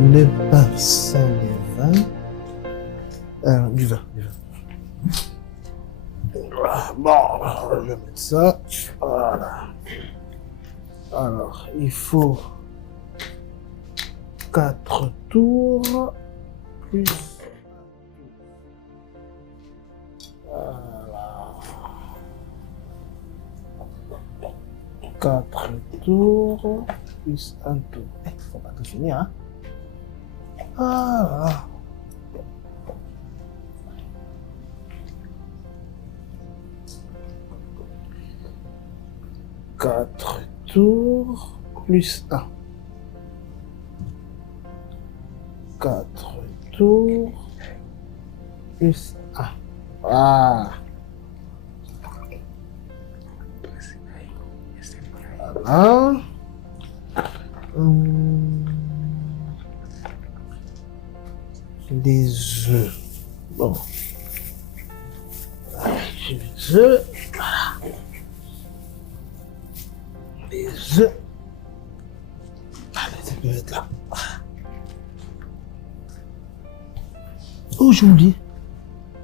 Le pain sans levain. Du vin. Bon, je vais mettre ça. Voilà. Alors, il faut 4 tours plus. Voilà. 4 tours plus un tour. Faut pas tout finir, hein. Voilà. Quatre tours plus 1. 4 tours plus 1. Voilà. Voilà. Des œufs. Bon. J'ai des œufs. Voilà. Des œufs. Allez, ça peut être là. Oh, j'ai oublié.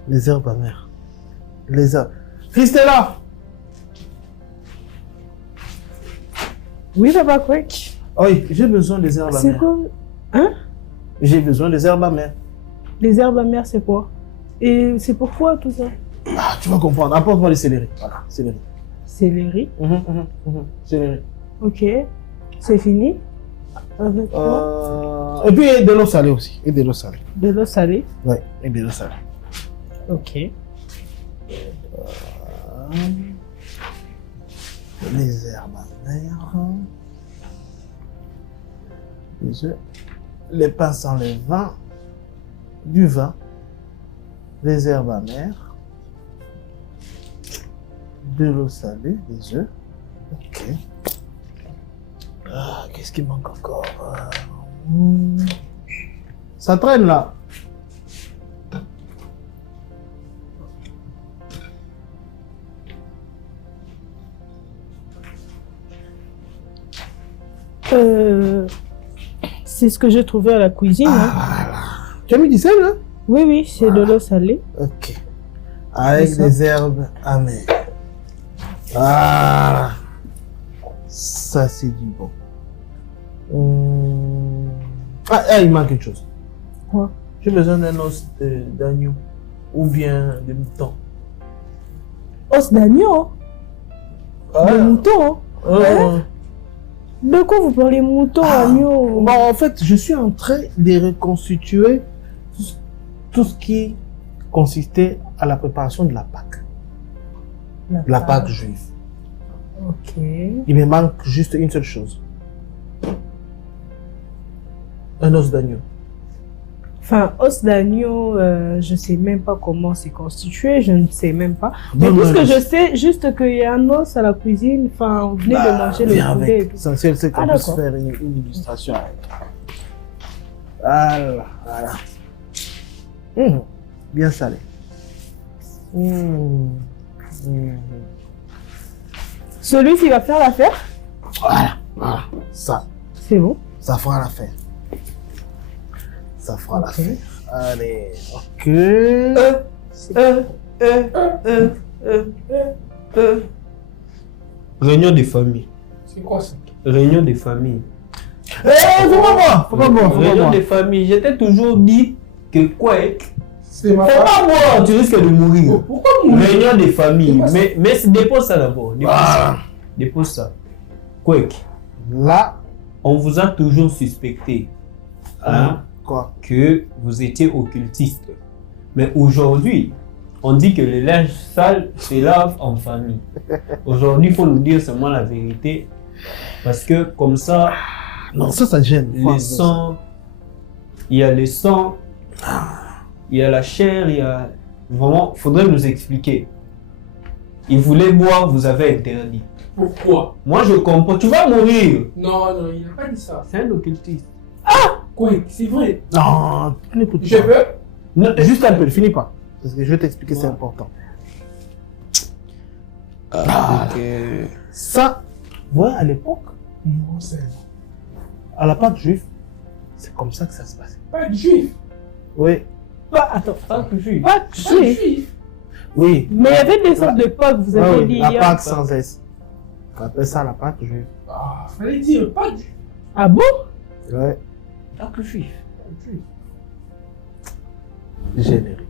Les herbes amères. Les herbes. Christella! Oui, papa Quick. Oui, j'ai besoin des herbes amères. C'est quoi? Hein? J'ai besoin des herbes amères. Les herbes amères, c'est quoi? Et c'est pourquoi tout ça? Ah, tu vas comprendre. Apporte-moi le céleri. Voilà, céleri. Céleri. Céleri. Ok. C'est fini? Avec quoi? Et puis de l'eau salée aussi. Et de l'eau salée. De l'eau salée. Oui, et de l'eau salée. Ok. Les herbes amères. Les œufs. Les pains sans levain. Du vin. Les herbes amères. De l'eau salée. Des œufs. Ok. Ah, qu'est-ce qui manque encore? Ça traîne là. C'est ce que j'ai trouvé à la cuisine. Hein. Voilà. Tu as mis du sel là? Oui, oui, c'est de l'eau salée. Ok. Avec des herbes amères. Ah, ça c'est du bon. Ah, il manque une chose. Quoi? J'ai besoin d'un os d'agneau ou bien de mouton. Os d'agneau? De mouton? Hein? De quoi vous parlez, mouton, agneau? Bon, en fait, je suis en train de reconstituer tout ce qui consistait à la préparation de la Pâque. La Pâque juive. Ok. Il me manque juste une seule chose. Un os d'agneau. Enfin, os d'agneau, je ne sais même pas comment c'est constitué, je ne sais même pas. Mais tout ce que je sais, juste qu'il y a un os à la cuisine, enfin, vous venez de manger le poulet. L'essentiel, c'est qu'on puisse faire une illustration avec. Voilà, voilà. Bien salé. Celui-ci va faire l'affaire? Voilà, voilà, ça. C'est bon. Ça fera l'affaire. Ça fera l'affaire. Allez, ok. Réunion des familles. C'est quoi ça? Réunion des familles. Faut pas boire, faut pas boire, faut pas Réunion boire. des familles. J'étais toujours dit que quoi? C'est ma Faut pas boire, tu risques de mourir. Pourquoi mourir? Réunion des familles. C'est quoi Mais dépose ça d'abord. Dépose ça. Dépose ça. Quake. Là, On vous a toujours suspecté quoi? que vous étiez occultiste. Mais aujourd'hui, on dit que le linge sale se lave en famille. Aujourd'hui, il faut nous dire seulement la vérité. Parce que comme ça, Non, ça gêne. le sang, il y a le sang, il y a la chair, il y a... Vraiment, il faudrait nous expliquer. Il voulait boire, vous avez interdit. Pourquoi? Moi, je comprends. Tu vas mourir. Non, non, il n'a pas dit ça. C'est un occultiste. Quoi? C'est vrai. Non, n'écoute Je pas. veux. Non, juste un peu, finis pas. Parce que je vais t'expliquer, c'est important. Ça, ouais, à l'époque, à la Pâque juive, C'est comme ça que ça se passe. Pâques juives. Oui, Attends, Pâques juives. Pâques Pâques juives. juives. oui. Mais il y avait des sortes de Pâques, vous avez dit La hier. Pâque sans S. On appelle ça la Pâque juive. Ah, fallait dire Pâques juives. Ah bon? Ouais, Pâques juives. Pâques juives. générique.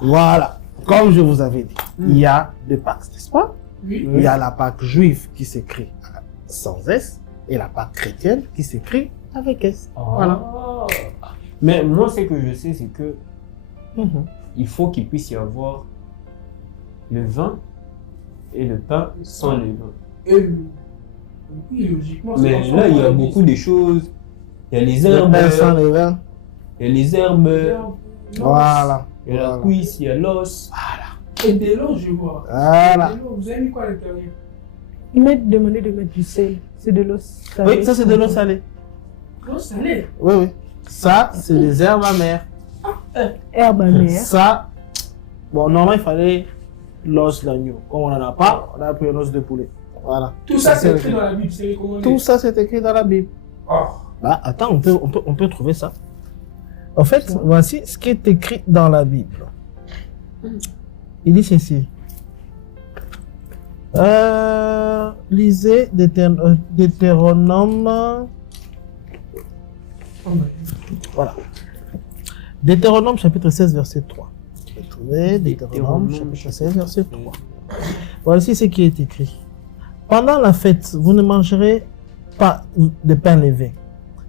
Voilà, comme je vous avais dit, il y a deux Pâques, n'est-ce pas? Oui. Il y a la Pâque juive qui s'écrit sans S et la Pâque chrétienne qui s'écrit avec S. Voilà. Mais moi, ce que je sais, c'est que Mhm. il faut qu'il puisse y avoir le vin et le pain sans le vin. Et oui, logiquement, c'est Mais comme ça là, il y qu'on a dit. beaucoup de choses. Il y a les Le herbes, pain sans levain. il y a les herbes, Voilà. il y a la Voilà. cuisse, il y a l'os. Et des lots, je vois. Voilà. Des lots, vous avez mis quoi à l'intérieur? Ils m'ont demandé de mettre du sel. C'est de l'eau salée. Oui, ça c'est de l'eau salée. L'eau salée. Oui, oui. Ça, c'est des herbes amères. Herbe amère. Ça, bon, normalement, il fallait l'os d'agneau. Comme on n'en a pas, on a pris un os de poulet. Voilà. Tout ça, c'est écrit dans la Bible, c'est recommandé. Tout ça, c'est écrit dans la Bible. Oh. Bah, attends, on peut trouver ça. En fait, voici ce qui est écrit dans la Bible. Il dit ceci. Lisez Deutéronome. Voilà. Deutéronome chapitre 16, verset 3. Je vais trouver Deutéronome chapitre 16, verset 3. Voici ce qui est écrit. Pendant la fête, vous ne mangerez pas de pain levé,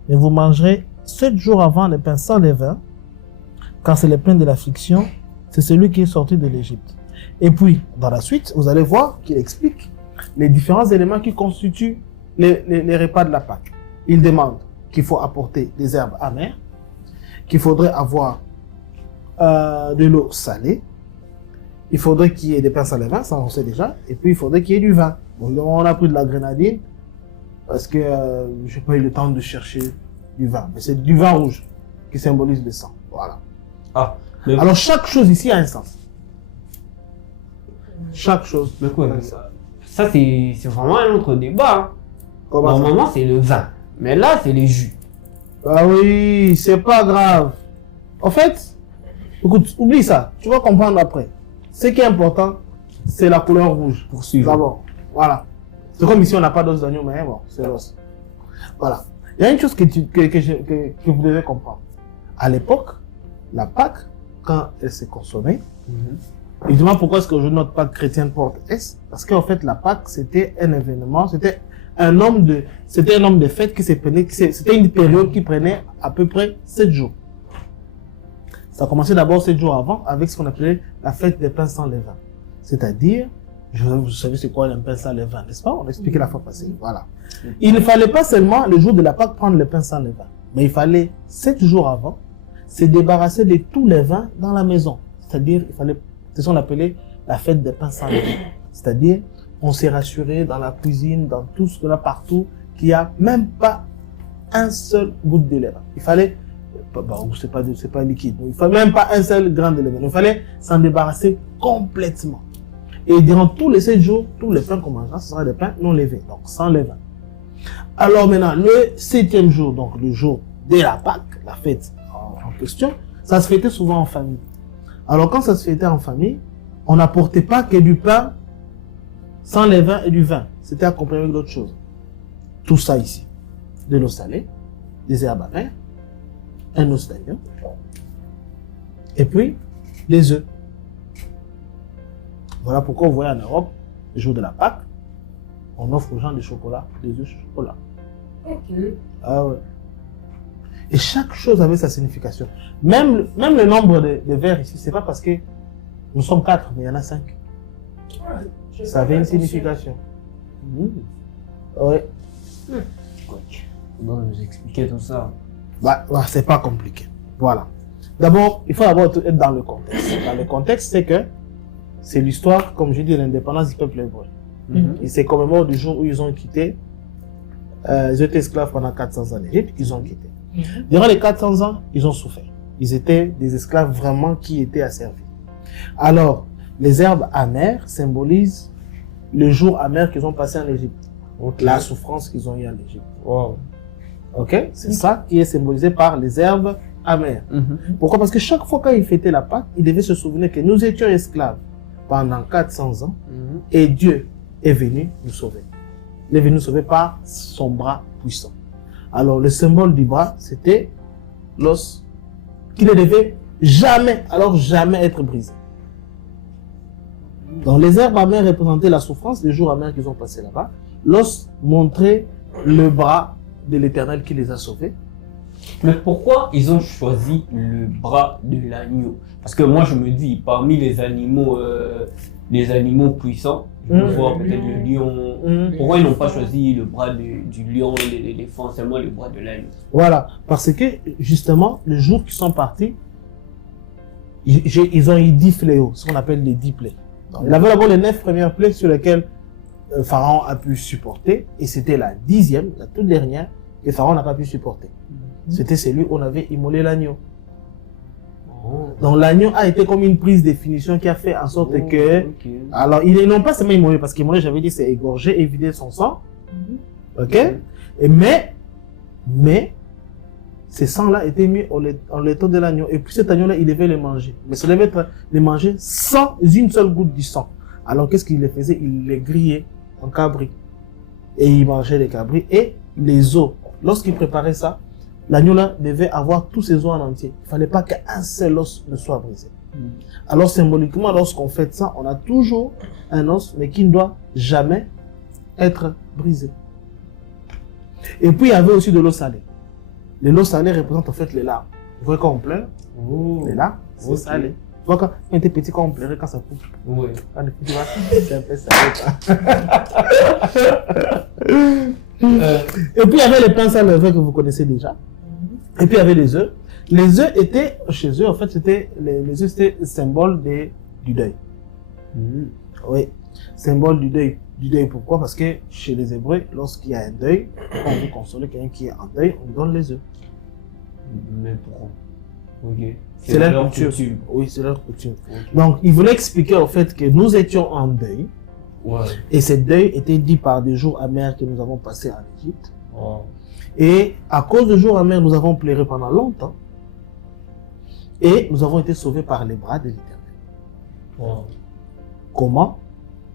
mais vous mangerez 7 jours avant le pain sans levain, car c'est le pain de l'affliction, c'est celui qui est sorti de l'Égypte. Et puis, dans la suite, vous allez voir qu'il explique les différents éléments qui constituent les repas de la Pâque. Il demande qu'il faut apporter des herbes amères, qu'il faudrait avoir de l'eau salée, il faudrait qu'il y ait des pains sans levain, ça on sait déjà, et puis il faudrait qu'il y ait du vin. Bon, on a pris de la grenadine, parce que je n'ai pas eu le temps de chercher du vin, mais c'est du vin rouge qui symbolise le sang. Voilà. Ah, mais, Alors chaque chose ici a un sens. Chaque chose. mais quoi, ça c'est vraiment un autre débat. Hein. Comment ça? Normalement, c'est le vin. Mais là, c'est les jus. Ah oui, c'est pas grave. En fait, écoute, oublie ça. Tu vas comprendre après. Ce qui est important, c'est la couleur rouge. Poursuivons. D'abord, voilà. C'est comme ici, on n'a pas d'os d'agneau, mais bon, c'est l'os. Voilà. Il y a une chose que vous devez comprendre. À l'époque, la Pâque, quand elle s'est consommée, évidemment, pourquoi est-ce que je note Pâque chrétienne porte S? Parce qu'en fait, la Pâque, c'était un événement, c'était un nombre de fêtes qui c'était une période qui prenait à peu près 7 jours. Ça a commencé d'abord 7 jours avant avec ce qu'on appelait la fête des pains sans levain. C'est-à-dire, vous savez c'est quoi un pain sans levain, n'est-ce pas? On a expliqué la fois passée. Voilà. Il ne fallait pas seulement le jour de la Pâque prendre le pain sans levain, mais il fallait 7 jours avant se débarrasser de tous les vins dans la maison. C'est-à-dire, c'est ce qu'on appelait la fête des pains sans levain. C'est-à-dire, on s'est rassuré dans la cuisine, dans tout ce qu'on a partout, qu'il n'y a même pas un seul goutte de levain. Il fallait, c'est pas liquide, il fallait même pas un seul grain de levain. Il fallait s'en débarrasser complètement. Et durant tous les 7 jours, tous les pains qu'on mangera, ce sera des pains non levés, donc sans levain. Alors maintenant, le 7e jour, donc le jour de la Pâque, la fête en question, ça se fêtait souvent en famille. Alors quand ça se fêtait en famille, on n'apportait pas que du pain sans levain et du vin. C'était accompagné d'autres choses. Tout ça ici. De l'eau salée, des herbes amères, un os d'agneau, et puis les œufs. Voilà pourquoi vous voyez en Europe, le jour de la Pâque, on offre aux gens des chocolats, des œufs chocolat. Ok. Ah ouais. Et chaque chose avait sa signification. Même le nombre de verres ici, c'est pas parce que nous sommes 4, mais il y en a 5. Ouais, Ça avait une signification. Ouais. Donc, nous expliquer tout ça. C'est pas compliqué. Voilà. D'abord, il faut d'abord être dans le contexte. Dans le contexte, c'est que c'est l'histoire, comme je dis, de l'indépendance du peuple hébreu. Et c'est commémore du jour où ils ont quitté. Ils étaient esclaves pendant 400 ans en Égypte, ils ont quitté. Durant les 400 ans, ils ont souffert. Ils étaient des esclaves vraiment qui étaient asservis. Alors, les herbes amères symbolisent le jour amer qu'ils ont passé en Égypte. La souffrance qu'ils ont eue en Égypte. Wow. Ok? C'est ça qui est symbolisé par les herbes amères. Pourquoi? Parce que chaque fois qu'ils fêtaient la Pâque, ils devaient se souvenir que nous étions esclaves pendant 400 ans et Dieu est venu nous sauver. Il est venu nous sauver par son bras puissant. Alors, le symbole du bras, c'était l'os qui ne devait jamais, alors jamais être brisé. Donc, les herbes amères représentaient la souffrance, les jours amers qu'ils ont passés là-bas. L'os montrait le bras de l'Éternel qui les a sauvés. Mais pourquoi ils ont choisi le bras de l'agneau? Parce que moi, je me dis, parmi les animaux puissants, je peux voir peut-être le lion. Pourquoi ils n'ont pas choisi le bras du lion, l'éléphant, seulement le bras de l'agneau? Voilà, parce que justement, le jour qu'ils sont partis, ils ont eu 10 fléaux, ce qu'on appelle les 10 plaies. Donc, il avait d'abord les 9 premières plaies sur lesquelles Pharaon a pu supporter, et c'était la 10e, la toute dernière, que Pharaon n'a pas pu supporter. C'était celui où on avait immolé l'agneau. Donc l'agneau a été comme une prise de définition qui a fait en sorte que... Alors, ils n'ont pas seulement immolé, parce qu'immolé, j'avais dit, c'est égorger et vider son sang. Ok? Et mais, ces sangs-là étaient mis en laiton de l'agneau. Et puis cet agneau-là, il devait les manger. Mais ça devait être les manger sans une seule goutte du sang. Alors qu'est-ce qu'il les faisait? Il les grillait en cabri. Et il mangeait les cabris et les os. Lorsqu'il préparait ça, l'agneau-là devait avoir tous ses os en entier. Il ne fallait pas qu'un seul os ne soit brisé. Alors symboliquement, lorsqu'on fait ça, on a toujours un os, mais qui ne doit jamais être brisé. Et puis il y avait aussi de l'eau salée. L'eau salée représente en fait les larmes. Vous voyez quand on pleure, les larmes, c'est salé. Tu vois quand on était petit, quand on pleurait, quand ça coupe. Oui. Quand on est petit, c'est un peu salé. Et puis il y avait les pains sans levain que vous connaissez déjà. Et puis il y avait les œufs. Les œufs étaient, chez eux, en fait, les œufs c'était symbole du deuil. Oui, symbole du deuil. Du deuil, pourquoi? Parce que chez les Hébreux, lorsqu'il y a un deuil, on veut consoler quelqu'un qui est en deuil, on donne les œufs. Mais pourquoi? Ok. C'est leur coutume. Oui, c'est leur coutume. Okay. Donc, il voulait expliquer au fait que nous étions en deuil. Ouais. Et ce deuil était dit par des jours amers que nous avons passés en Égypte. Wow. Et à cause des jours amers, nous avons pleuré pendant longtemps. Et nous avons été sauvés par les bras de l'Éternel. Wow. Comment?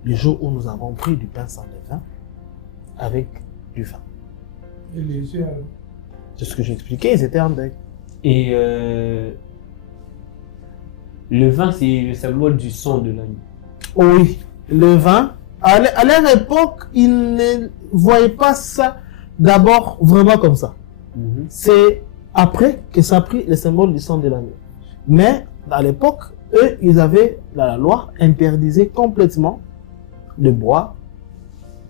Le jour où nous avons pris du pain sans levain avec du vin. Et les yeux alors? C'est ce que j'ai expliqué, ils étaient en deuil. Et le vin, c'est le symbole du sang de l'agneau. Oui, le vin. À leur époque, ils ne voyaient pas ça d'abord vraiment comme ça. C'est après que ça a pris le symbole du sang de l'agneau. Mais à l'époque, eux, ils avaient, la loi interdisait complètement de boire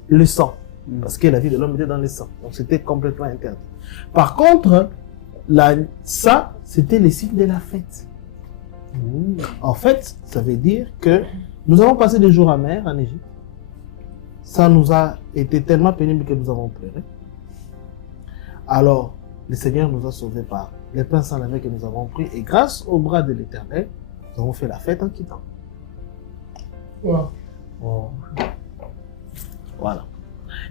le sang. Parce que la vie de l'homme était dans le sang. Donc c'était complètement interdit. Par contre, ça, c'était le signe de la fête. En fait, ça veut dire que nous avons passé des jours amers en Égypte. Ça nous a été tellement pénible que nous avons pleuré. Alors, le Seigneur nous a sauvés par les pains sans levain que nous avons pris. Et grâce au bras de l'Éternel, nous avons fait la fête en quittant. Wow. Wow. Voilà.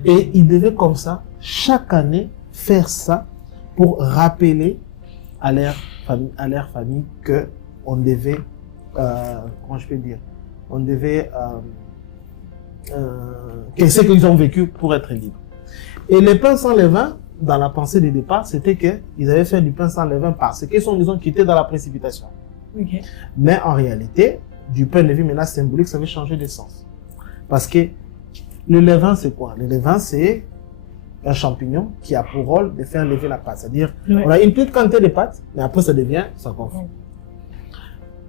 Et ils devaient comme ça, chaque année, faire ça pour rappeler à leur famille que on devait, comment je peux dire, on devait, qu'est-ce qu'ils ont vécu pour être libres. Et les pains sans levain, dans la pensée de départ, c'était qu'ils avaient fait du pain sans levain parce qu'ils ont quitté dans la précipitation. Okay. Mais en réalité, du pain levé maintenant symbolique, ça avait changé de sens. Parce que le levain, c'est quoi? Le levain, c'est un champignon qui a pour rôle de faire lever la pâte. C'est-à-dire, on a une petite quantité de pâte, mais après ça devient, ça confond.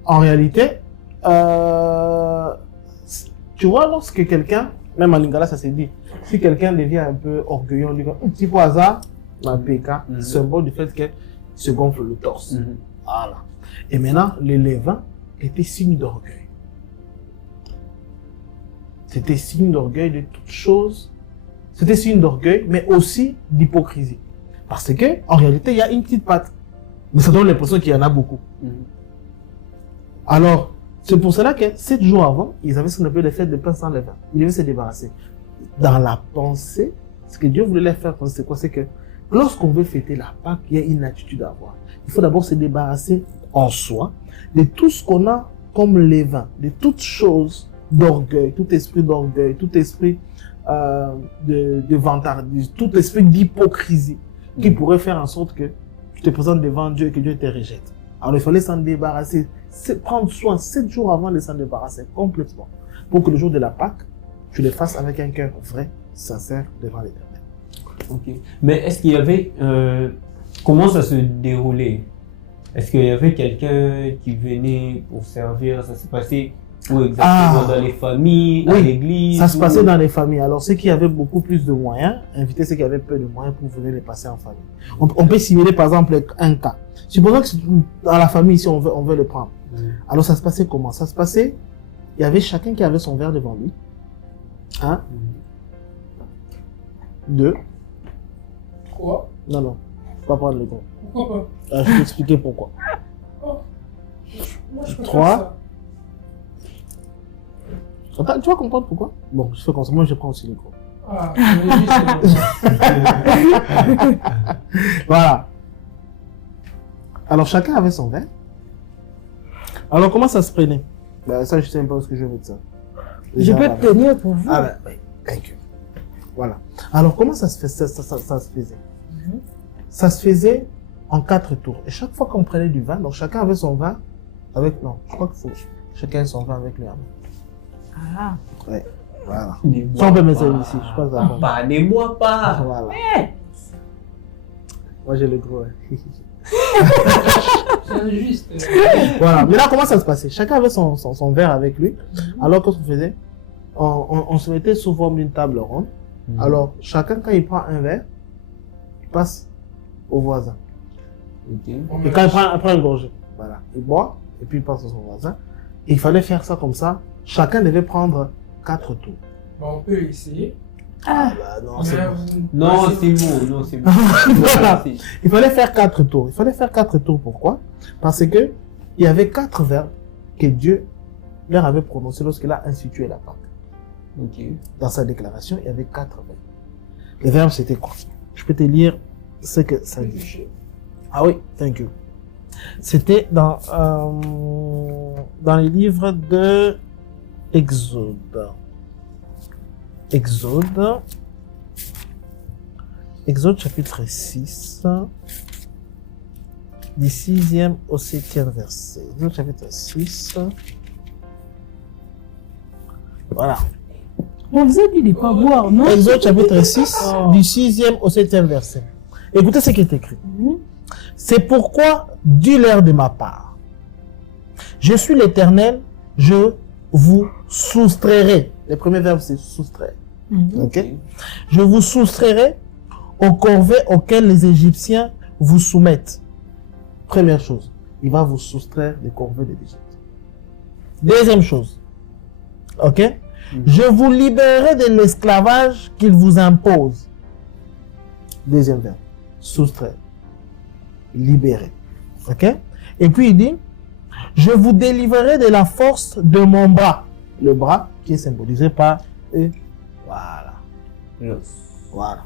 En réalité, tu vois, lorsque quelqu'un, même en lingala, ça s'est dit, si quelqu'un devient un peu orgueilleux, on dit un petit peu hasard, la PK, symbole du fait qu'il se gonfle le torse. Voilà. Et maintenant, le levain était signe d'orgueil. C'était signe d'orgueil de toutes choses. C'était signe d'orgueil, mais aussi d'hypocrisie. Parce que, en réalité, il y a une petite patte. Mais ça donne l'impression qu'il y en a beaucoup. Alors, c'est pour cela que 7 jours avant, ils avaient ce qu'on appelle les fêtes de pain sans levain. Ils devaient se débarrasser. Dans la pensée, ce que Dieu voulait les faire, c'est quoi? C'est que lorsqu'on veut fêter la Pâque, il y a une attitude à avoir. Il faut d'abord se débarrasser en soi de tout ce qu'on a comme levain, de toutes choses d'orgueil, tout esprit d'orgueil, tout esprit de vantardise, tout esprit d'hypocrisie qui pourrait faire en sorte que tu te présentes devant Dieu et que Dieu te rejette. Alors il fallait s'en débarrasser, prendre soin 7 jours avant de s'en débarrasser complètement pour que le jour de la Pâque, tu le fasses avec un cœur vrai, sincère devant l'Éternel. Ok. Mais est-ce qu'il y avait... comment ça se déroulait? Est-ce qu'il y avait quelqu'un qui venait pour servir? Ça s'est passé où exactement? Dans les familles, à l'église? Ça se passait dans les familles. Alors ceux qui avaient beaucoup plus de moyens, invitaient ceux qui avaient peu de moyens pour venir les passer en famille. On peut simuler par exemple un cas. Supposons que dans la famille ici on veut le prendre. Alors ça se passait comment? Ça se passait, il y avait chacun qui avait son verre devant lui. 1, 2, 3. non, faut pas prendre le gros. Pourquoi pas? Je vais t'expliquer pourquoi. Oh. Moi, je peux 3. faire ça. Attends, tu vas comprendre pourquoi? Bon, je fais comme ça, moi je prends aussi le gros. Ah, c'est Voilà. Alors chacun avait son verre. Alors comment ça se prenait? Ben, ça, je sais pas ce que je veux dire ça. Je peux te tenir pour vous. Ah ben, oui, thank you. Voilà. Alors comment ça se fait, ça se faisait? Ça se faisait en 4 tours. Et chaque fois qu'on prenait du vin, donc chacun avait son vin avec, non, je crois qu'il faut chacun son vin avec lui. Ah. Ouais. Voilà. Dis-moi Ça, on peut mettre pas. ça ici, je pense à Parlez-moi pas. Voilà. Moi j'ai le gros. Hein. C'est injuste. Voilà. Mais là, comment ça se passait? Chacun avait son verre avec lui. Alors, qu'est-ce qu'on faisait? On se mettait sous forme d'une table ronde. Alors, chacun, quand il prend un verre, il passe au voisin. Ok. Et quand il prend une gorgée, voilà. Il boit, et puis il passe à son voisin. Et il fallait faire ça comme ça. Chacun devait prendre 4 tours. Bon, on peut essayer. Bah, non, c'est bon. Non, c'est bon, non, c'est bon. Voilà. Il fallait faire 4 tours. Il fallait faire 4 tours, pourquoi? Parce que il y avait 4 verbes que Dieu leur avait prononcés lorsqu'il a institué la Pâque. Ok. Dans sa déclaration, il y avait 4 verbes. Les verbes, c'était quoi? Je peux te lire ce que ça dit. Ah oui, thank you. C'était dans les livres de Exode. Exode chapitre 6, du 6e au 7e verset. Exode chapitre 6. Voilà. On vous a dit de ne pas boire, non? Exode chapitre 6, du 6e au 7e verset. Écoutez ce qui est écrit. C'est pourquoi, dis-leur de ma part, je suis l'Éternel, je vous soustrairai. Le premier verbe, c'est soustraire. Ok? Je vous soustrairai aux corvées auxquelles les Égyptiens vous soumettent. Première chose, il va vous soustraire des corvées de l'Égypte. Deuxième chose, ok? Je vous libérerai de l'esclavage qu'ils vous imposent. Deuxième verbe, soustraire, libérer. Ok? Et puis il dit, je vous délivrerai de la force de mon bras. Le bras qui est symbolisé par eux. Voilà. Voilà.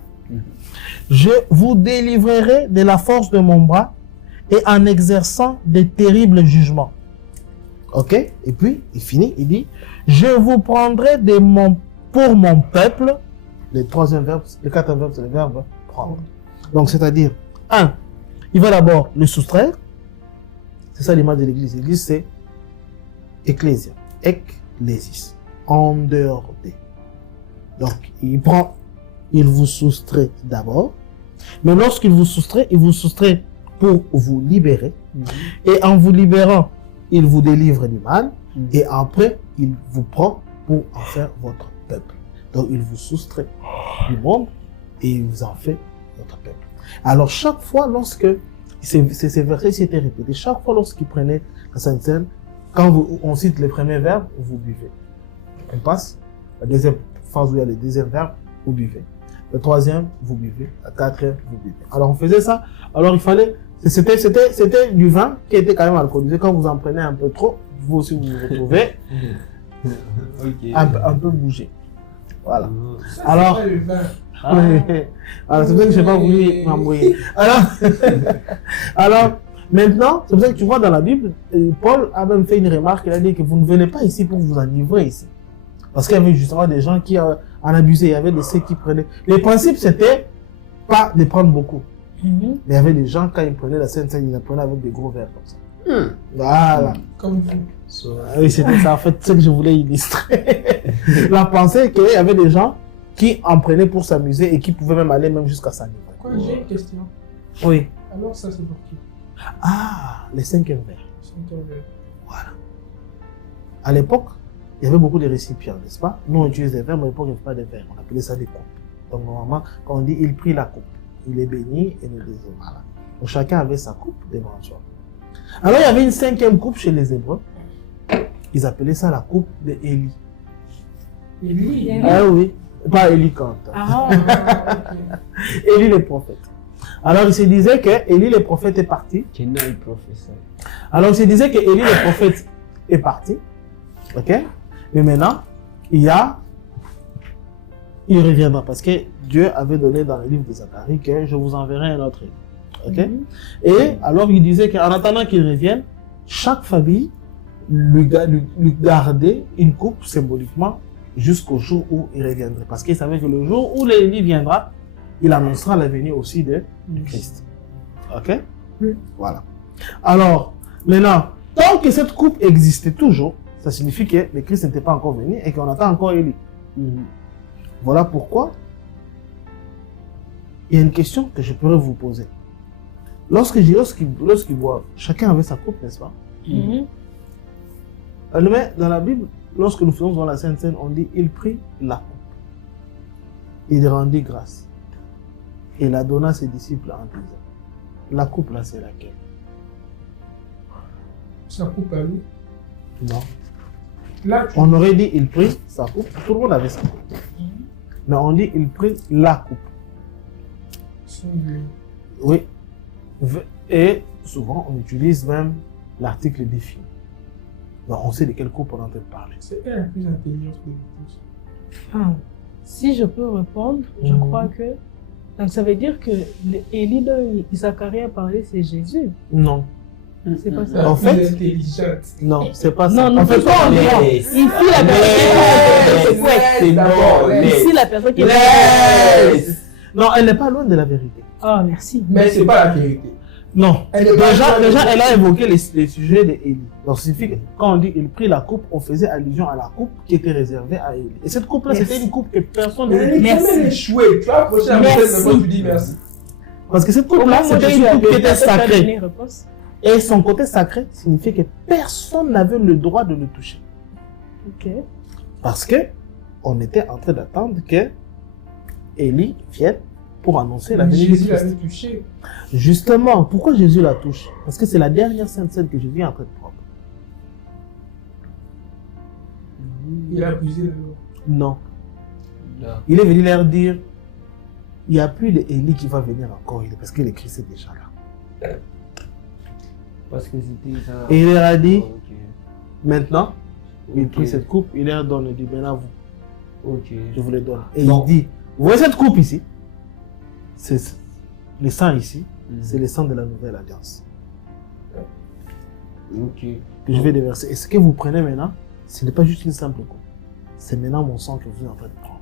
Je vous délivrerai de la force de mon bras et en exerçant des terribles jugements. Ok? Et puis, il finit, il dit, je vous prendrai pour mon peuple. Le troisième verbe, le quatrième verbe, c'est le verbe prendre. Donc, c'est-à-dire, il va d'abord le soustraire. C'est ça l'image de l'église. L'église, c'est ecclésia. Ecclésis. En dehors des. Donc, il vous soustrait d'abord. Mais lorsqu'il vous soustrait, il vous soustrait pour vous libérer. Et en vous libérant, il vous délivre du mal. Et après, il vous prend pour en faire votre peuple. Donc, il vous soustrait du monde et il vous en fait notre peuple. Alors, chaque fois, lorsque ces versets étaient répétés, chaque fois lorsqu'il prenait la Sainte Seine, quand on cite les premiers verbes, vous buvez. On passe. La deuxième phase où il y a le deuxième verbe, vous buvez. Le troisième, vous buvez. La quatrième, vous buvez. Alors, on faisait ça. Alors, il fallait, c'était du vin qui était quand même alcoolisé. Quand vous en prenez un peu trop, vous aussi, vous vous retrouvez un peu bougé. Voilà. Alors, C'est pas le vin. alors c'est pour ça que je n'ai pas voulu m'embrouiller. Alors, maintenant, c'est pour ça que tu vois dans la Bible, Paul a même fait une remarque, il a dit que vous ne venez pas ici pour vous enivrer ici. Parce qu'il y avait justement des gens qui en abusaient, il y avait de ceux qui prenaient. Le principe, c'était pas de prendre beaucoup. Mais il y avait des gens, quand ils prenaient la Sainte Seine, ils la prenaient avec des gros verres comme ça. Voilà. Comme vous. Oui, c'était ça, en fait, ce que je voulais illustrer. La pensée qu'il y avait des gens qui en prenaient pour s'amuser et qui pouvaient même aller même jusqu'à s'enivrer. Quoi, j'ai une question. Oui. Alors, ça, c'est pour qui? Ah, les cinquièmes verres. Cinquième verre. Voilà. À l'époque, il y avait beaucoup de récipients, n'est-ce pas? Nous, on utilise des verres, mais à l'époque, il n'y avait pas de verres. On appelait ça des coupes. Donc, normalement, quand on dit il prit la coupe, il est béni et nous disons, voilà. Donc, chacun avait sa coupe devant soi. Alors, il y avait une cinquième coupe chez les Hébreux. Ils appelaient ça la coupe de Élie. Élie. Ah oui, pas Élie quand. Ah, Élie le prophète. Alors, il se disait que Élie le prophète est parti. Kenal professeur. Alors, il se disait que Élie le prophète est parti. Ok? Mais maintenant, il reviendra parce que Dieu avait donné dans le livre de Zacharie que je vous enverrai un autre Élie. Ok? Et alors, il disait qu'en attendant qu'il revienne, chaque famille lui gardait une coupe symboliquement jusqu'au jour où il reviendrait. Parce qu'il savait que le jour où l'Élie viendra, il annoncera la venue aussi de Christ. Ok? Oui. Voilà. Alors, maintenant, tant que cette coupe existait toujours, ça signifie que le Christ n'était pas encore venu et qu'on attend encore Élie. Voilà pourquoi il y a une question que je pourrais vous poser. Lorsqu'ils boivent, chacun avait sa coupe, n'est-ce pas? Mais dans la Bible, lorsque nous faisons dans la Sainte Seine, on dit il prit la coupe. Il rendit grâce. Et la donna à ses disciples en disant, la coupe là, c'est laquelle? Sa coupe à lui. Non. Là, On aurait dit il prit sa coupe, tout le monde avait sa coupe. Mais on dit il prit la coupe. c'est lui. Oui. Et souvent, on utilise même l'article défini. Donc, on sait de quelle coupe on est en train de parler. C'est elle la plus intelligente de nous tous. Ah, si je peux répondre, je crois que... Donc ça veut dire que Élie dont Zacharie a parlé, c'est Jésus. Non. C'est pas La ça. En plus fait- intelligente. Non, c'est pas ça. Non, non, en fait, c'est pas on en est- dehors. Laisse. Ici, la personne C'est bon, laisse. Ici, la personne qui est... Laisse. Non, elle n'est pas loin de la vérité. Ah, merci. Mais c'est pas la vérité. Non. Elle est pas Déjà, loin de- elle a évoqué les sujets d'Élie. Donc, ça signifie que quand on dit il prit la coupe, on faisait allusion à la coupe qui était réservée à Élie. Et cette coupe-là, Merci. c'était une coupe que personne Mais ne elle est Merci. jamais échouée. Tu vas approcher la Merci. personne, mais moi, tu dis merci. Parce que cette coupe-là, Moi, c'était je une coupe qui était donné sacrée. une réponse. Et son côté sacré signifiait que personne n'avait le droit de le toucher. Ok. Parce que on était en train d'attendre que Élie vienne pour annoncer la Mais venue de Jésus l'avait Christ. touché. Justement, pourquoi Jésus la touche? Parce que c'est la dernière sainte scène que Jésus est en train de prendre. Il a abusé la loi. Non. Il est venu leur dire, il n'y a plus d'Élie qui va venir encore, parce que le Christ est déjà là. Parce que c'était ça. Et il leur a dit, Ok. maintenant, il Ok. prit cette coupe, il leur donne, il dit, maintenant vous, Ok. je vous le donne. Et Non. il dit, vous voyez cette coupe ici? C'est le sang ici, Mhm. c'est le sang de la nouvelle alliance Ok. que je vais déverser. Et ce que vous prenez maintenant, ce n'est pas juste une simple coupe. C'est maintenant mon sang que vous êtes en train de prendre.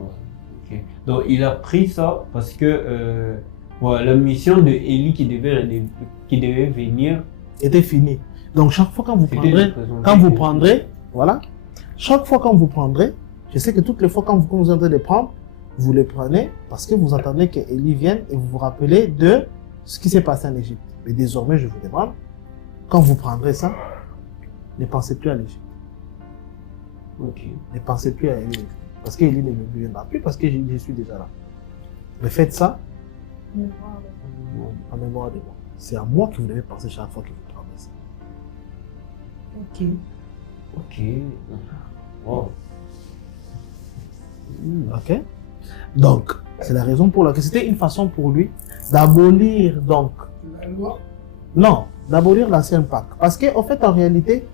Ouais, ok. Donc il a pris ça parce que voilà, la mission de Élie qui devait venir, Était fini. Donc chaque fois quand vous c'était prendrez, de présenter quand vous que- prendrez, voilà, chaque fois quand vous prendrez, je sais que toutes les fois quand vous êtes en train de prendre, vous les prenez parce que vous attendez que Élie vienne et vous vous rappelez de ce qui s'est passé en Égypte. Mais désormais, je vous demande, quand vous prendrez ça, ne pensez plus à l'Égypte. Ok. Ne pensez plus à Élie. Parce qu'Élie ne me viendra plus parce que je suis déjà là. Mais faites ça En mémoire de moi. C'est à moi que vous devez penser chaque fois que vous traversez. Ok. Wow. Ok? Donc, c'est la raison pour laquelle c'était une façon pour lui d'abolir donc. La loi. Non, d'abolir l'ancien pacte. Parce qu'en fait, en réalité,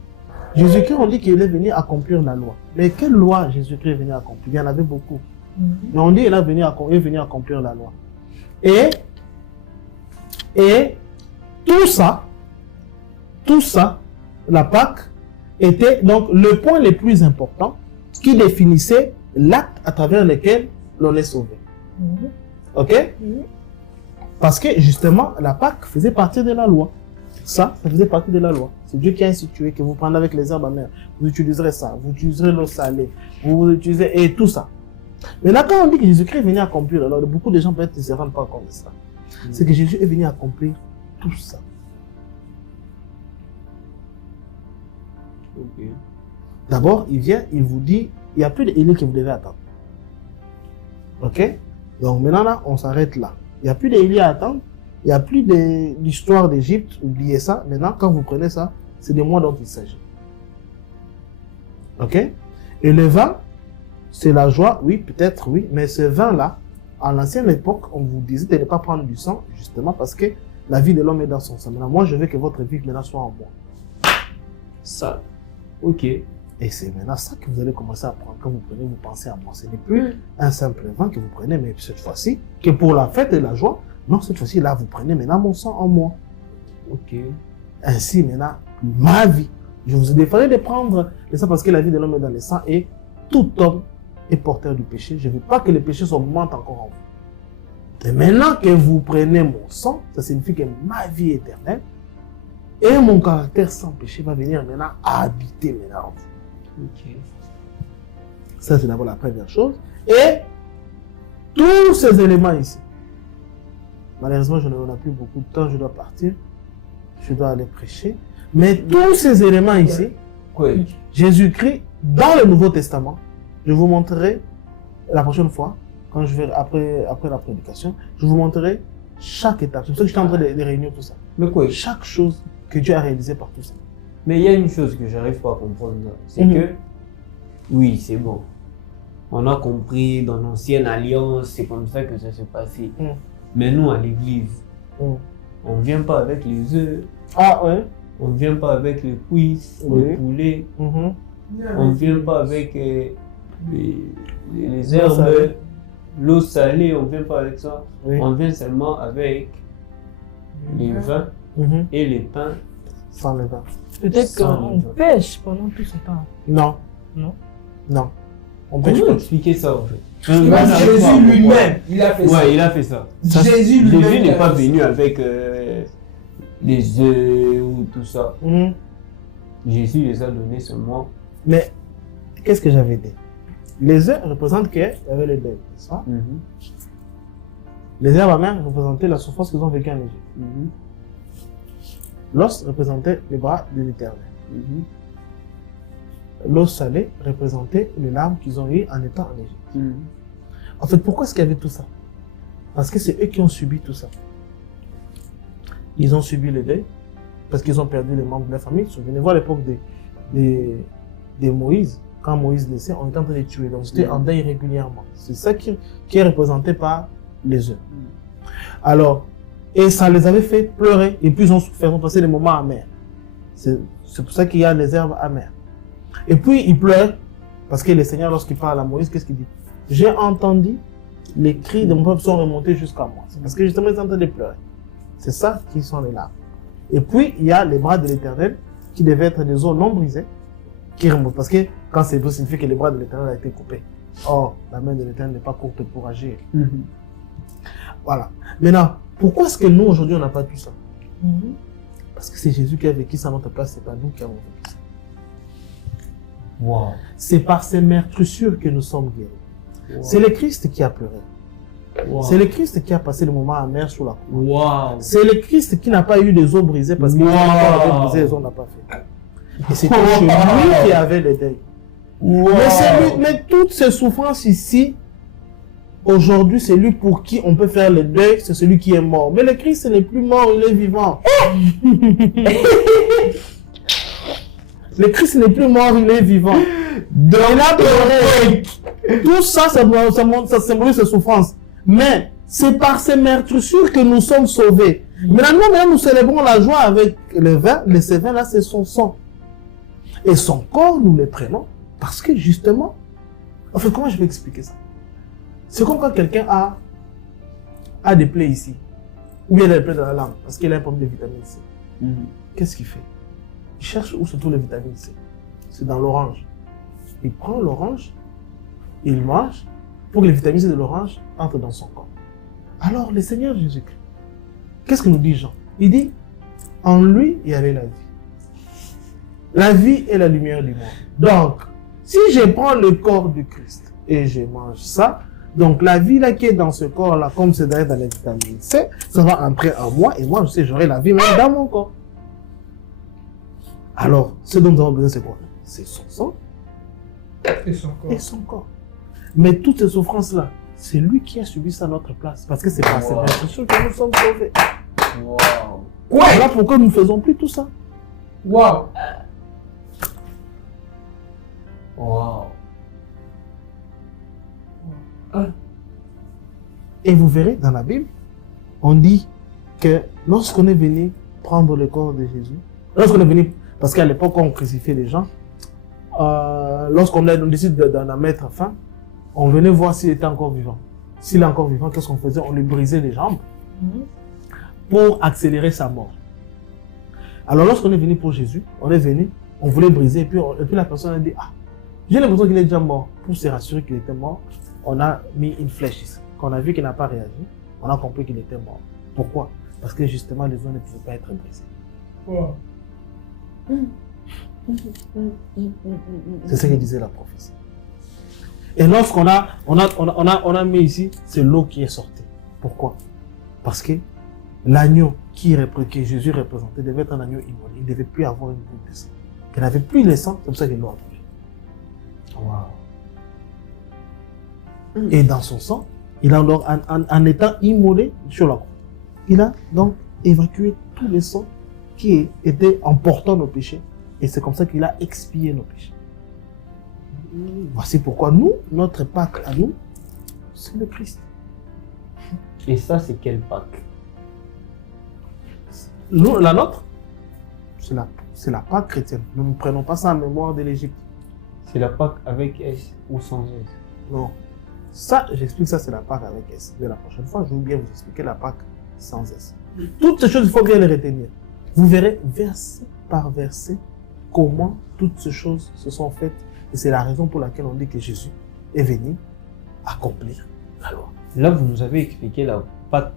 Jésus-Christ, on dit qu'il est venu accomplir la loi. Mais quelle loi Jésus-Christ est venu accomplir? Il y en avait beaucoup. Mais on dit qu'il est venu accomplir la loi. Et tout ça, la Pâque, était donc le point le plus important qui définissait l'acte à travers lequel l'on est sauvé. Ok? Parce que justement, la Pâque faisait partie de la loi. Ça faisait partie de la loi. C'est Dieu qui a institué que vous prenez avec les herbes amères. Vous utiliserez ça, vous utiliserez l'eau salée, vous utilisez et tout ça. Mais là, quand on dit que Jésus-Christ est venu accomplir, alors beaucoup de gens peut-être ne se rendent pas compte de ça. C'est que Jésus est venu accomplir tout ça. Ok. D'abord, il vient, il vous dit, il n'y a plus d'Élie que vous devez attendre. Ok? Donc maintenant, là, on s'arrête là. Il n'y a plus d'Élie à attendre. Il n'y a plus d'histoire d'Égypte. Oubliez ça. Maintenant, quand vous prenez ça, c'est de moi dont il s'agit. Ok? Et le vin, c'est la joie, oui, peut-être, oui. Mais ce vin-là, à l'ancienne époque, on vous disait de ne pas prendre du sang, justement parce que la vie de l'homme est dans son sang. Maintenant, moi, je veux que votre vie maintenant soit en moi. Ça. Ok. Et c'est maintenant ça que vous allez commencer à prendre. Quand vous prenez, vous pensez à moi. Ce n'est plus un simple vin que vous prenez, mais cette fois-ci, que pour la fête et la joie, non, cette fois-ci, là, vous prenez maintenant mon sang en moi. Ok. Ainsi, maintenant, ma vie. Je vous ai défendu de prendre le sang parce que la vie de l'homme est dans le sang et tout homme est porteur du péché. Je ne veux pas que le péché s'augmente encore en vous. Et maintenant que vous prenez mon sang, ça signifie que ma vie éternelle et mon caractère sans péché va venir maintenant habiter maintenant en vous. Ok. Ça, c'est d'abord la première chose. Et tous ces éléments ici. Malheureusement, je n'en ai plus beaucoup de temps, je dois partir. Je dois aller prêcher. Mais tous ces éléments ici, Ouais. Jésus-Christ, dans le Nouveau Testament, je vous montrerai la prochaine fois, quand je vais après la prédication, je vous montrerai chaque étape. C'est pour ça que je suis en train de réunir tout ça. Mais quoi? Chaque chose que Dieu a réalisée par tout ça. Mais il y a une chose que j'arrive pas à comprendre là. C'est que, oui, c'est bon. On a compris dans l'ancienne alliance, c'est comme ça que ça s'est passé. Mais nous, à l'église, on ne vient pas avec les œufs. Ah ouais? On ne vient pas avec les cuisses, les poulets. On ne vient pas avec les herbes, l'eau salée, on ne vient pas avec ça. Oui. On vient seulement avec les vins et les pains. Sans le vin. Peut-être Sans qu'on le vin. pêche pendant tout ce temps. Non. Non. Non. On pêche Comment pas. expliquer ça en fait? Jésus lui-même, il a fait ça. Ouais, il a fait ça. Jésus lui-même. Jésus il n'est a pas fait ça. venu avec les œufs ou tout ça. Jésus les a donnés seulement. Mais qu'est-ce que j'avais dit? Les œufs représentent qu'il y avait le deuil, n'est-ce pas? Les herbes amères représentaient la souffrance qu'ils ont vécue en Égypte. L'os représentait les bras de l'Éternel. L'eau salée représentait les larmes qu'ils ont eues en étant en Égypte. En fait, pourquoi est-ce qu'il y avait tout ça? Parce que c'est eux qui ont subi tout ça. Ils ont subi le deuil, parce qu'ils ont perdu les membres de leur famille. Souvenez-vous à l'époque de Moïse, quand Moïse naissait, on était en train de les tuer. Donc c'était en deuil régulièrement. C'est ça qui est représenté par les œufs. Alors, et ça les avait fait pleurer, et puis ils ont souffert, ils ont passé des moments amers. C'est pour ça qu'il y a les herbes amères. Et puis ils pleurent, parce que le Seigneur, lorsqu'il parle à Moïse, qu'est-ce qu'il dit? J'ai entendu les cris de mon peuple sont remontés jusqu'à moi. C'est parce que justement ils sont en train de pleurer. C'est ça qui sont les larmes. Et puis il y a les bras de l'Éternel, qui devaient être des os non brisés, qui remontent. Parce que quand c'est beau, ça signifie que les bras de l'Éternel ont été coupés. Or, la main de l'Éternel n'est pas courte pour agir. Voilà. Maintenant, pourquoi est-ce que nous, aujourd'hui, on n'a pas tout ça? Parce que c'est Jésus qui a vécu ça à notre place, c'est pas nous qui avons vécu ça. Wow. C'est par ces meurtrissures que nous sommes guéris. Wow. C'est le Christ qui a pleuré. Wow. C'est le Christ qui a passé le moment amer sous la croix. Wow. C'est le Christ qui n'a pas eu des os brisés parce qu'il avait brisé, les os n'a pas fait. Et c'était chez lui qui avait le deuil. Wow. Mais toutes ces souffrances ici Aujourd'hui, celui pour qui on peut faire le deuil, c'est celui qui est mort. Mais le Christ n'est plus mort, il est vivant. Le Christ n'est plus mort, il est vivant. Donc, il a pleuré. Tout ça, ça symbolise ses souffrances. Mais c'est par ces meurtrissures que nous sommes sauvés. Maintenant, nous célébrons la joie avec le vin, mais ce vin-là, c'est son sang. Et son corps, nous le prenons parce que justement, en fait, comment je vais expliquer ça? C'est comme quand quelqu'un a des plaies ici, ou bien il a des plaies dans la langue, parce qu'il a un problème de vitamine C. Qu'est-ce qu'il fait? Il cherche où se trouve les vitamines C. C'est dans l'orange. Il prend l'orange, il mange, pour que les vitamines C de l'orange entrent dans son corps. Alors, le Seigneur Jésus-Christ, qu'est-ce que nous dit Jean? Il dit, en lui, il y avait la vie. La vie est la lumière du monde. Donc, si je prends le corps du Christ et je mange ça, donc la vie là qui est dans ce corps-là, comme c'est dans les vitamines C, ça va entrer en moi et moi, je sais, j'aurai la vie même dans mon corps. Alors, ce dont nous avons besoin, c'est quoi? C'est son sang Et son corps. et son corps. Mais toutes ces souffrances-là, c'est lui qui a subi ça à notre place. Parce que c'est par ses meurtrissures que nous sommes sauvés. Wow. Voilà pourquoi nous ne faisons plus tout ça. Waouh. Wow. Et vous verrez, dans la Bible, on dit que lorsqu'on est venu prendre le corps de Jésus, lorsqu'on est venu, parce qu'à l'époque, on crucifiait les gens, lorsqu'on décide d'en mettre fin, on venait voir s'il était encore vivant. S'il est encore vivant, qu'est-ce qu'on faisait? On lui brisait les jambes pour accélérer sa mort. Alors lorsqu'on est venu pour Jésus, on est venu, on voulait briser, et puis la personne a dit, ah, j'ai l'impression qu'il est déjà mort. Pour se rassurer qu'il était mort, on a mis une flèche ici. Quand on a vu qu'il n'a pas réagi, on a compris qu'il était mort. Pourquoi? Parce que justement, les os ne pouvaient pas être brisés. Wow. C'est ce que disait la prophétie. Et lorsqu'on a mis ici, c'est l'eau qui est sortie. Pourquoi? Parce que l'agneau que Jésus représentait devait être un agneau immolé. Il ne devait plus avoir une goutte de sang. Il n'avait plus le sang, c'est pour ça que l'eau a coulé. Wow. Et dans son sang, il a donc, en étant immolé sur la croix, il a donc évacué tout le sang qui était emportant nos péchés. Et c'est comme ça qu'il a expié nos péchés. Voici pourquoi nous, notre Pâque à nous, c'est le Christ. Et ça, c'est quelle Pâque? Nous, la nôtre, c'est la Pâque chrétienne. Nous ne prenons pas ça en mémoire de l'Égypte. C'est la Pâque avec S ou sans S? Non. Ça, j'explique ça, c'est la Pâque avec S. Mais la prochaine fois, je vais bien vous expliquer la Pâque sans S. Toutes ces choses, il faut bien les retenir. Vous verrez verset par verset comment toutes ces choses se sont faites. Et c'est la raison pour laquelle on dit que Jésus est venu accomplir la loi. Là, vous nous avez expliqué la Pâque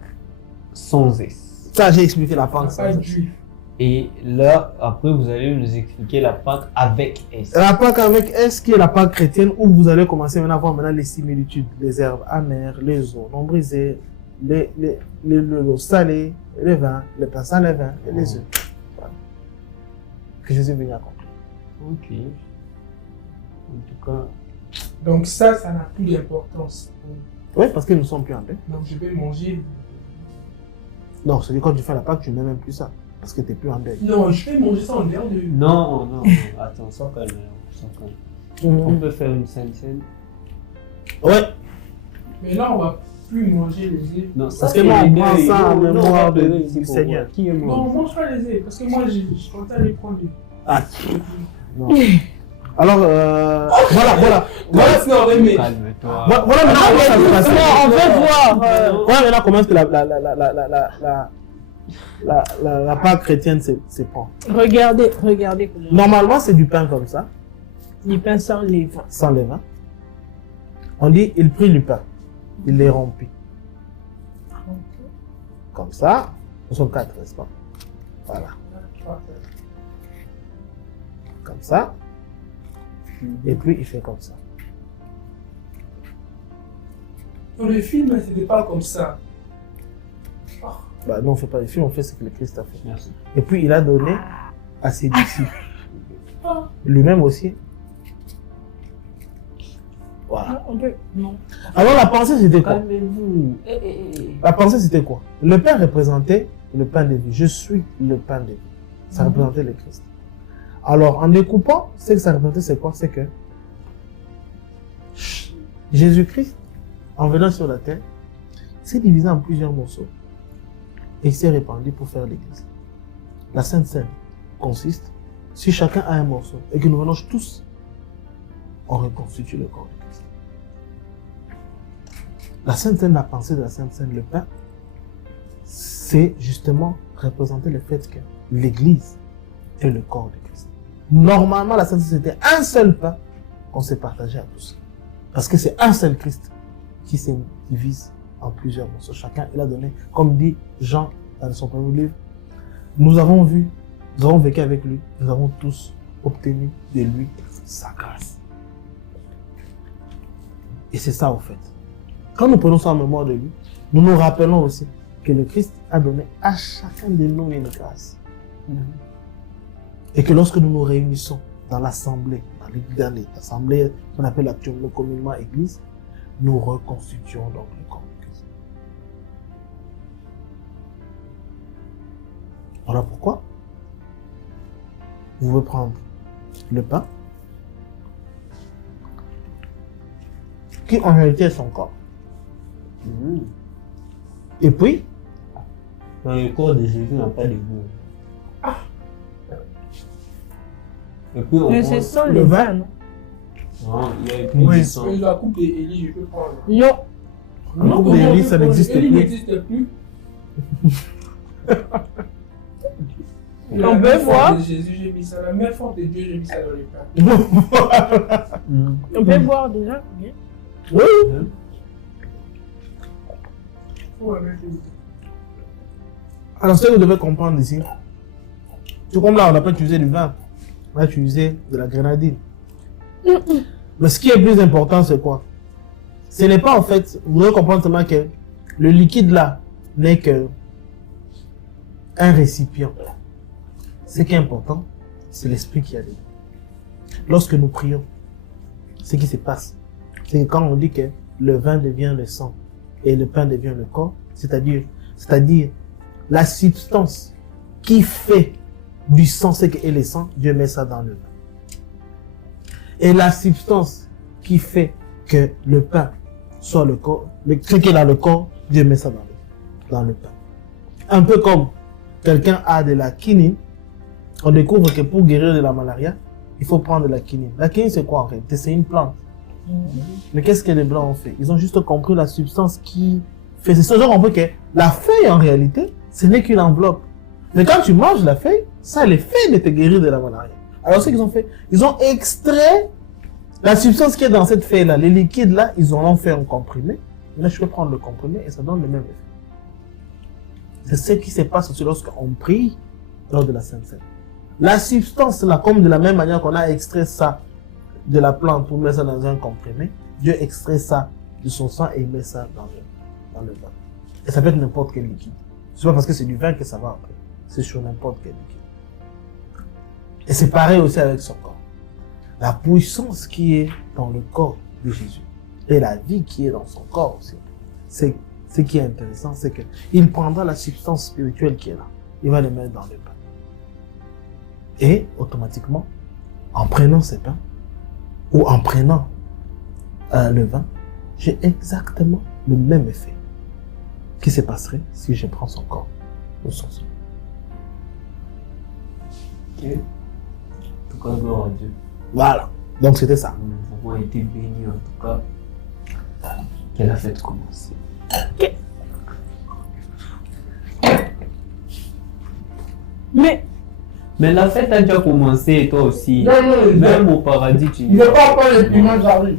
sans S. Ça, j'ai expliqué la Pâque sans Pas S. juif. Et là, après, vous allez nous expliquer la Pâque avec S. La Pâque avec S, qui est la Pâque chrétienne, où vous allez commencer maintenant à voir maintenant les similitudes, les herbes amères, les eaux non brisées, l'eau salée, le vin, le pain sans levain et les œufs. Voilà. Que Jésus est venu accomplir. Ok. En tout cas, Donc ça n'a plus d'importance. Oui, parce que nous ne sommes plus en paix. Donc je vais manger. Non, c'est-à-dire quand tu fais la Pâque, tu ne mets même plus ça. Parce que tu n'es plus en deuil. Non, je vais manger ça en dehors de... non, attends, sans calme. On peut faire une scène. Ouais, Mais là, on va plus manger les œufs. Non, parce que moi, on prend ça en mémoire du Seigneur. Qui est Non, mort? on mange pas les œufs. Parce que moi, je comptais aller prendre des... Ah, non. Alors, voilà. Non, mais... Calme-toi. Voilà maintenant comment ça se passe. On veut voir. Voilà maintenant comment est-ce que la Pâque chrétienne se prend. Regardez comment. Normalement, c'est du pain comme ça, Du pain sans levain. sans levain. On dit, il prit du pain, il les rompit. Comme ça, nous sommes 4, n'est-ce pas? Voilà. Comme ça. Et puis, il fait comme ça. Dans le film, c'était pas comme ça. Bah, nous, on ne fait pas des films, on fait ce que le Christ a fait. Merci. Et puis, il a donné à ses disciples. Lui-même aussi. Voilà. Non. Alors la pensée, c'était quoi? Calmez-vous. La pensée, c'était quoi? Le pain représentait le pain de vie. Je suis le pain de vie. Ça représentait le Christ. Alors, en découpant, ce que ça représentait, c'est quoi? C'est que Jésus-Christ, en venant sur la terre, s'est divisé en plusieurs morceaux et il s'est répandu pour faire l'Église. La Sainte Seine consiste, si chacun a un morceau et que nous venons tous, on reconstitue le corps de Christ. La Sainte Seine, la pensée de la Sainte Seine, le pain, c'est justement représenter le fait que l'Église est le corps de Christ. Normalement, la Sainte Seine, c'était un seul pain qu'on s'est partagé à tous. Parce que c'est un seul Christ qui se divise en plusieurs morceaux. Chacun, il a donné, comme dit Jean dans son premier livre, nous avons vu, nous avons vécu avec lui, nous avons tous obtenu de lui sa grâce. Et c'est ça au fait. Quand nous prenons ça en mémoire de lui, nous nous rappelons aussi que le Christ a donné à chacun de nous une grâce. Et que lorsque nous nous réunissons dans l'assemblée, dans l'assemblée qu'on appelle actuellement communément Église, nous reconstituons donc le corps de Christ. Voilà pourquoi vous pouvez prendre le pain, qui en réalité est son corps. Et puis, le corps de Jésus n'a pas de goût. Et puis on Mais prend- c'est ça le le vin. vin, non? Non, il y a plus Oui. de sang. Mais la coupe d'Élie, je peux prendre. Yo. la coupe d'Élie, ça n'existe Élie plus. n'existe plus. On peut voir. De Jésus, j'ai mis ça. La main forte de Dieu, j'ai mis ça dans les pains. On peut boire déjà. Bien. Oui. Faut la main forte. Alors, ce que vous devez comprendre ici, tout comme là, on n'a pas utilisé du vin, on a utilisé de la grenadine. Mais ce qui est plus important, c'est quoi? Ce n'est pas en fait, vous devez comprendre seulement que le liquide là n'est que un récipient. Ce qui est important, c'est l'esprit qui a dedans. Lorsque nous prions, ce qui se passe, c'est que quand on dit que le vin devient le sang et le pain devient le corps, c'est-à-dire la substance qui fait du sang ce qu'est le sang, Dieu met ça dans le vin. Et la substance qui fait que le pain soit le corps, ce qui est dans le corps, Dieu met ça dans le pain. Un peu comme quelqu'un a de la quinine, on découvre que pour guérir de la malaria, il faut prendre de la quinine. La quinine, c'est quoi en réalité? C'est une plante. Mais qu'est-ce que les Blancs ont fait? Ils ont juste compris la substance qui fait. C'est ça, ils ont compris que la feuille, en réalité, ce n'est qu'une enveloppe. Mais quand tu manges la feuille, ça a l'effet de te guérir de la malaria. Alors, ce qu'ils ont fait, ils ont extrait la substance qui est dans cette feuille-là, les liquides-là, ils en ont fait un comprimé. Là, je peux prendre le comprimé et ça donne le même effet. C'est ce qui se passe aussi lorsqu'on prie lors de la Sainte Seine. La substance là, comme de la même manière qu'on a extrait ça de la plante pour mettre ça dans un comprimé, Dieu extrait ça de son sang et il met ça dans le vin. Et ça peut être n'importe quel liquide. C'est pas parce que c'est du vin que ça va après. C'est sur n'importe quel liquide. Et c'est pareil aussi avec son corps. La puissance qui est dans le corps de Jésus et la vie qui est dans son corps aussi. C'est ce qui est intéressant, c'est que il prendra la substance spirituelle qui est là. Il va le mettre dans le pain. Et automatiquement, en prenant ce pain, ou en prenant le vin, j'ai exactement le même effet qui se passerait si je prends son corps ou son sang. Ok. En tout cas, gloire à Dieu. Voilà. Donc c'était ça. Nous avons été bénis en tout cas. Que la fête commence. Mais la fête a déjà commencé et toi aussi. Non, Même au paradis, tu il n'est pas encore les piments, j'arrive.